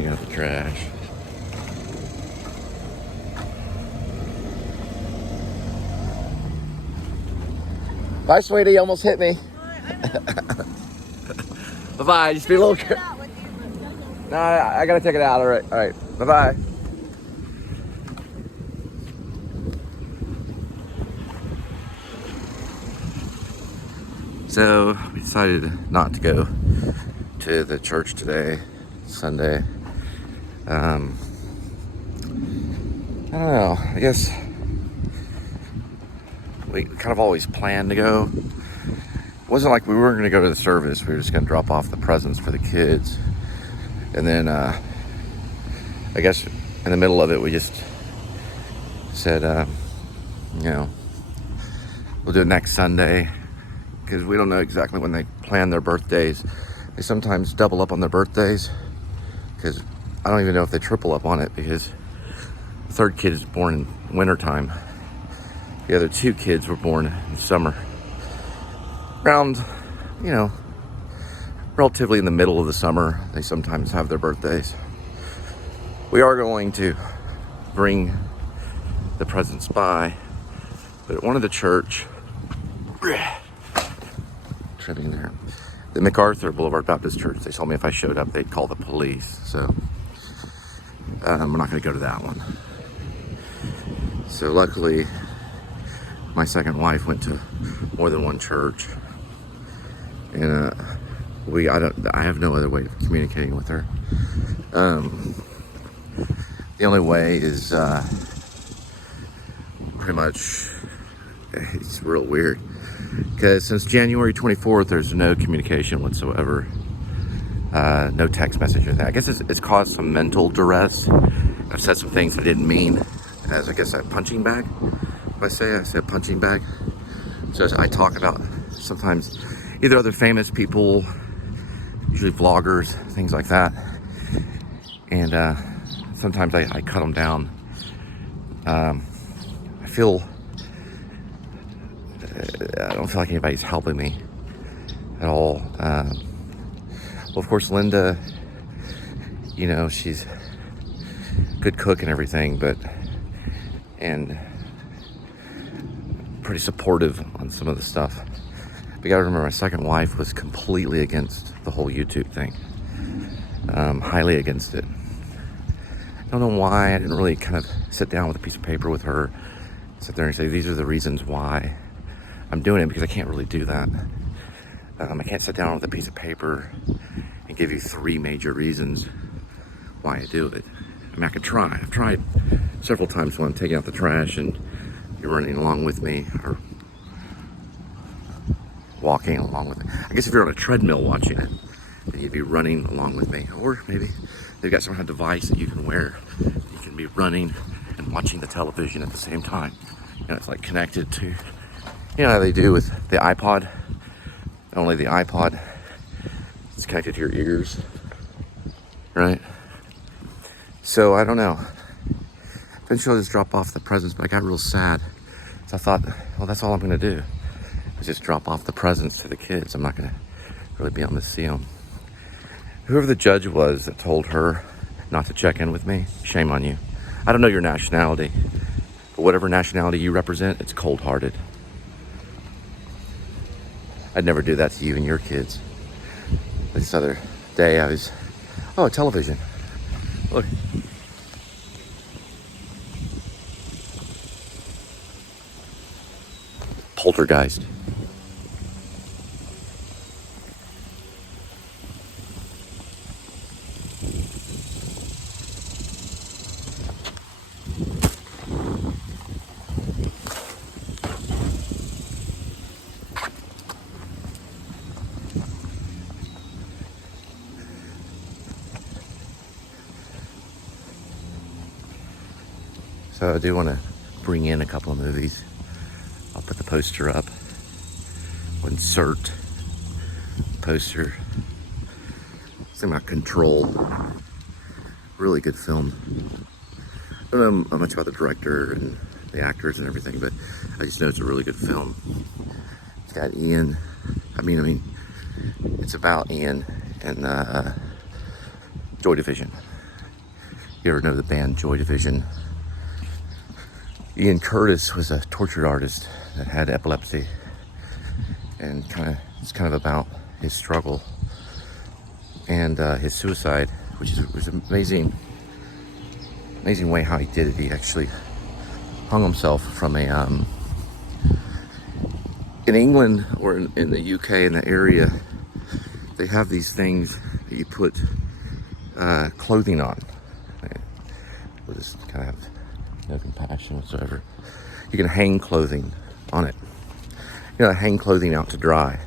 Taking out the trash. Bye, sweetie. You almost hit me. Bye-bye. Just be a little careful. No, I gotta take it out. All right. Bye-bye. So we decided not to go to the church today, Sunday. I don't know. I guess we kind of always planned to go. It wasn't like we weren't going to go to the service. We were just going to drop off the presents for the kids. And then I guess in the middle of it, we just said, we'll do it next Sunday. Because we don't know exactly when they plan their birthdays. They sometimes double up on their birthdays. Because I don't even know if they triple up on it. Because the third kid is born in wintertime. The other two kids were born in summer. Around, relatively in the middle of the summer, they sometimes have their birthdays. We are going to bring the presents by. But at one of the church... tripping there. The MacArthur Boulevard Baptist Church, they told me if I showed up, they'd call the police. So, we're not going to go to that one. So, luckily, my second wife went to more than one church. And, I have no other way of communicating with her. The only way is, pretty much, it's real weird. Because since January 24th, there's no communication whatsoever. No text messages. I guess it's caused some mental duress. I've said some things I didn't mean. As I guess a punching bag. If I say punching bag. So I talk about sometimes either other famous people, usually vloggers, things like that. And sometimes I cut them down. I don't feel like anybody's helping me at all. Well, of course, Linda, she's a good cook and everything, and pretty supportive on some of the stuff. But you gotta remember, my second wife was completely against the whole YouTube thing. Highly against it. I don't know why. I didn't really kind of sit down with a piece of paper with her, sit there and say, these are the reasons why I'm doing it, because I can't really do that. I can't sit down with a piece of paper and give you 3 major reasons why I do it. I mean, I could try. I've tried several times when I'm taking out the trash and you're running along with me, or walking along with me. I guess if you're on a treadmill watching it, then you'd be running along with me. Or maybe they've got some kind of device that you can wear. You can be running and watching the television at the same time. It's like connected to, how they do with the iPod. Only the iPod is connected to your ears, right? So I don't know. Eventually I'll just drop off the presents, but I got real sad. So I thought, well, that's all I'm gonna do, is just drop off the presents to the kids. I'm not gonna really be able to see them. Whoever the judge was that told her not to check in with me, shame on you. I don't know your nationality, but whatever nationality you represent, it's cold-hearted. I'd never do that to you and your kids. This other day television. Look. Poltergeist. So I do want to bring in a couple of movies. I'll put the poster up. We'll insert poster. Something about Control. Really good film. I don't know much about the director and the actors and everything, but I just know it's a really good film. It's got Ian. It's about Ian and Joy Division. You ever know the band Joy Division? Ian Curtis was a tortured artist that had epilepsy, and it's kind of about his struggle and his suicide, which was amazing way how he did it. He actually hung himself from a in England or in the UK, in the area, they have these things that you put clothing on. We'll just kind of have no compassion whatsoever. You can hang clothing on it. You know, hang clothing out to dry.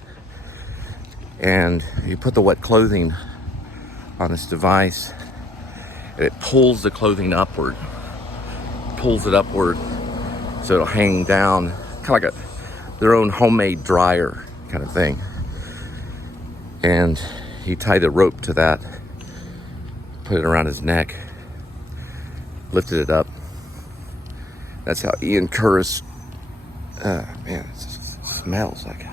And you put the wet clothing on this device, and it pulls the clothing upward. Pulls it upward so it'll hang down, kind of like their own homemade dryer kind of thing. And he tied a rope to that, put it around his neck, lifted it up. That's how Ian Curtis, man, it smells like,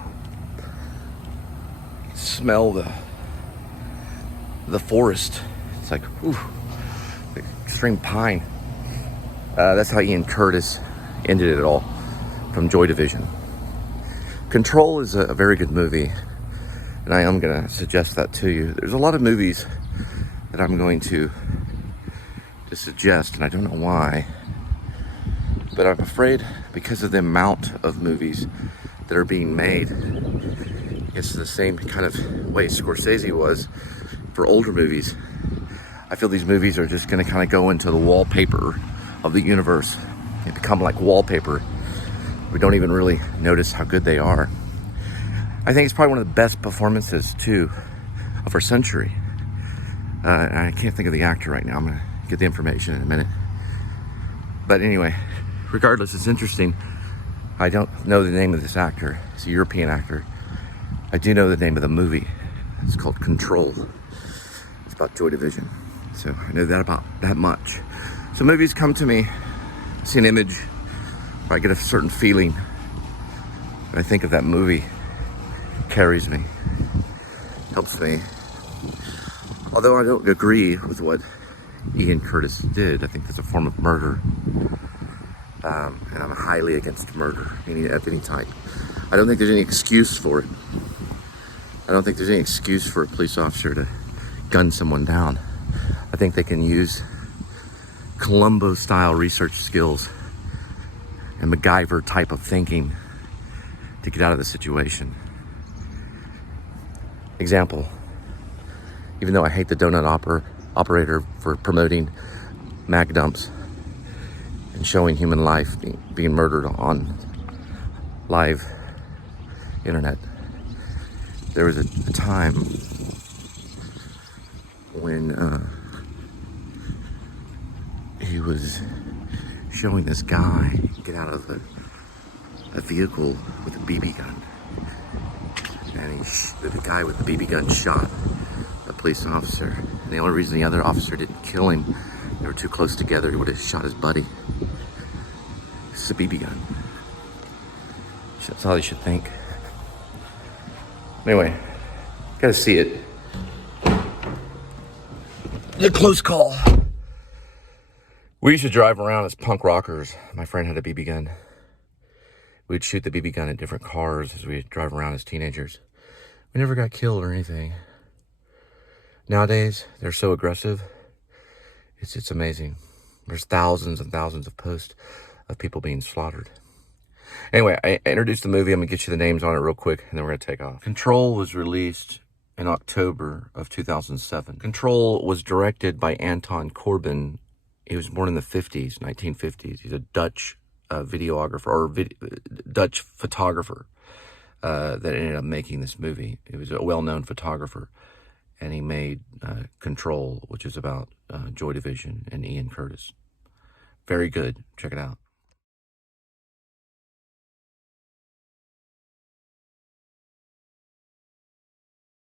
smell the forest. It's like, ooh, like extreme pine. That's how Ian Curtis ended it all, from Joy Division. Control is a very good movie, and I am going to suggest that to you. There's a lot of movies that I'm going to suggest, and I don't know why, but I'm afraid because of the amount of movies that are being made, it's the same kind of way Scorsese was for older movies. I feel these movies are just going to kind of go into the wallpaper of the universe and become like wallpaper. We don't even really notice how good they are. I think it's probably one of the best performances, too, of our century. And I can't think of the actor right now. I'm going to get the information in a minute. But anyway, regardless, it's interesting. I don't know the name of this actor. It's a European actor. I do know the name of the movie. It's called Control. It's about Joy Division. So I know that much. So movies come to me, see an image, I get a certain feeling. I think of that movie, carries me, helps me. Although I don't agree with what Ian Curtis did, I think that's a form of murder. And I'm highly against murder, at any type. I don't think there's any excuse for it. I don't think there's any excuse for a police officer to gun someone down. I think they can use Columbo-style research skills and MacGyver type of thinking to get out of the situation. Example, even though I hate the donut operator for promoting mag dumps and showing human life being murdered on live internet, there was a time when he was showing this guy get out of a vehicle with a BB gun. And the guy with the BB gun shot a police officer. And the only reason the other officer didn't kill him, they were too close together, he would have shot his buddy. It's a BB gun. That's all you should think. Anyway, gotta see it. It's a close call. We used to drive around as punk rockers. My friend had a BB gun. We'd shoot the BB gun at different cars as we drive around as teenagers. We never got killed or anything. Nowadays, they're so aggressive. It's amazing. There's thousands and thousands of posts of people being slaughtered. Anyway, I introduced the movie. I'm going to get you the names on it real quick, and then we're going to take off. Control was released in October of 2007. Control was directed by Anton Corbijn. He was born in the 1950s. He's a Dutch videographer, or Dutch photographer that ended up making this movie. He was a well-known photographer, and he made Control, which is about Joy Division and Ian Curtis. Very good. Check it out.